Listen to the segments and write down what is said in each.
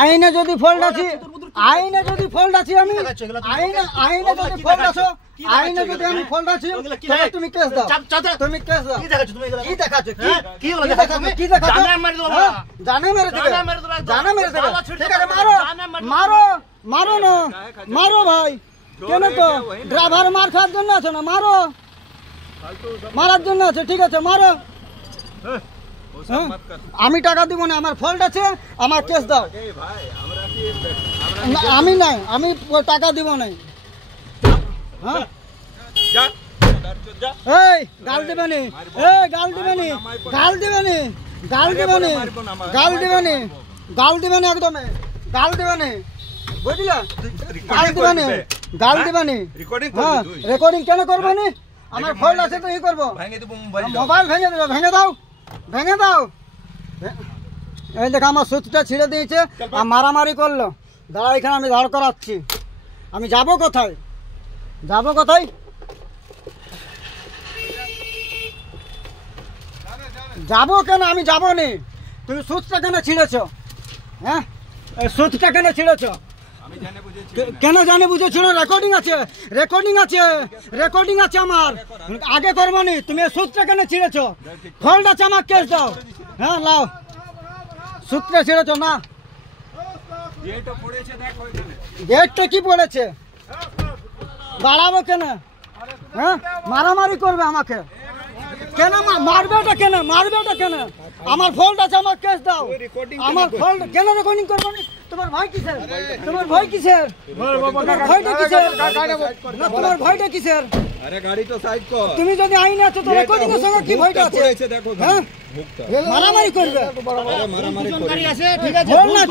আইনে যদি ফল্ট আছে, আইনে যদি ফল্ট আছে, আমি আইনে যদি ফল্ট আছো, আইনে যদি আমি ফল্ট আছি, তাহলে তুমি কেস দাও, তুমি কেস দাও। কি দেখাচ্ছ তুমি? কি দেখাচ্ছ? কি বলে দেখাচ্ছ? কি দেখাচ্ছ? জানে মেরে দেবো, জানে মেরে দেবে, জানে মেরে দেবে। ঠিক আছে, মারো মারো মারো না, মারো ভাই। কেন তো ড্রাইভার মার খাওয়ার জন্য আছে না, মারো, মারার জন্য আছে। ঠিক আছে, মারো। আমি টাকা দিব না, আমার ফল্ট আছে, আমার কেস দাও। আমি নাই, আমি টাকা দিব নাই। হ্যাঁ, এই গাল দিবেনি, এই গাল দিবেনি, গাল দিবেনি, গাল দিবেনি, গাল দিবেনি, গাল দিবেনি, একদমই গাল দিবেনি, বুঝলা? গাল দিবেনি, গাল দিবেনি। হ্যাঁ, রেকর্ডিং কেন করবো নি? আমার ফল্ট আছে তো ই করবো। মোবাইল ভেঙে দেবে, ভেঙে দাও, ভেঙে দাও। এই দেখো আমার সুচটা ছিঁড়ে দিয়েছে আর মারামারি করলো। দাঁড়া, এখানে আমি দাঁড় করাচ্ছি। আমি যাবো কোথায়? যাবো কোথায়? যাবো কেন? আমি যাবো নি। তুমি সুচটা কেন ছিঁড়েছ? হ্যাঁ, সুচটা কেন ছিঁড়েছ? কেন জানে বুঝেছো না? রেকর্ডিং আছে, রেকর্ডিং আছে, রেকর্ডিং আছে আমার। আগে করবো নি। তুমি সুচটা কেন ছিঁড়েছ? ফল্ট আছে, আমার কেস দাও। হ্যাঁ, লাও। সুচটা ছিঁড়েছ না? গেটটা কি পড়েছে? বাড়াবো কেন? হ্যাঁ, মারামারি করবে আমাকে কেন? মারবেটা কেন? মারবেটা কেন? আমার ফল্ট আছে, আমার কেস দাও। আমার ফল্ট কেন রেকর্ডিং করবো না? তোমার ভয় কিসের? তোমার ভয় কিসের? ভয়টা কিসের? তোমার ভয়টা কিসের? আরে গাড়ি তো সাইড কর। তুমি যদি আইনে আছো তো রেকর্ডিং এর সঙ্গে কি ভয়টা আছে? হ্যাঁ, মারামারি করবে। আরে মারামারি করে আছে, ঠিক আছে। বল না,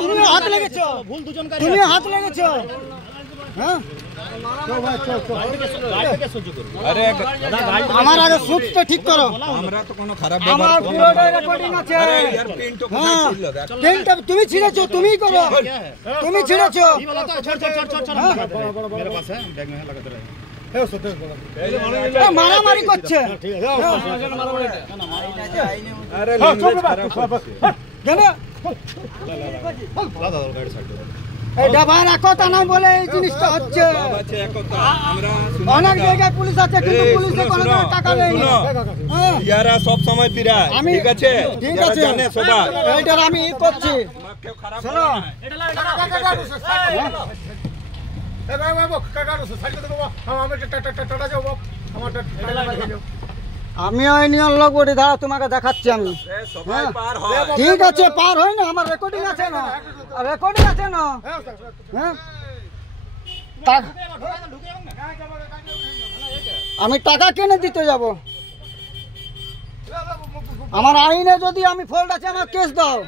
তুমি হাত লেগেছো, ভুল দুজনকারী, তুমি হাত লেগেছো। হ্যাঁ, আমার আগে সুচটা ঠিক করো। আমরা তো কোনো খারাপ আমার পুরোটাই রেকর্ডিং আছে। হ্যাঁ, তিনটা তুমি ছিঁড়েছো, তুমিই করো, তুমি ছিঁড়েছো। মারামারি করছে কেন? এটা ভাই একতা নাই বলে এই জিনিসটা হচ্ছে। অনেক জায়গায় পুলিশ আছে, কিন্তু পুলিশে কোনো টাকা নেই। ইয়ারা সব সময় পিরায়, ঠিক আছে? ঠিক আছে, জানে সবাই। এইটা আমি করছি। শোনো, আমি ওই নিয়ম লোক বলি, দাঁড়া তোমাকে দেখাচ্ছি আমি। ঠিক আছে, পার হয় না, আমার রেকর্ডিং আছে না, রেকর্ডিং আছে না। হ্যাঁ, আমি টাকা কিনে দিতে যাব। আমার আইনে যদি আমি ফল্ট আছে, আমার কেস দাও।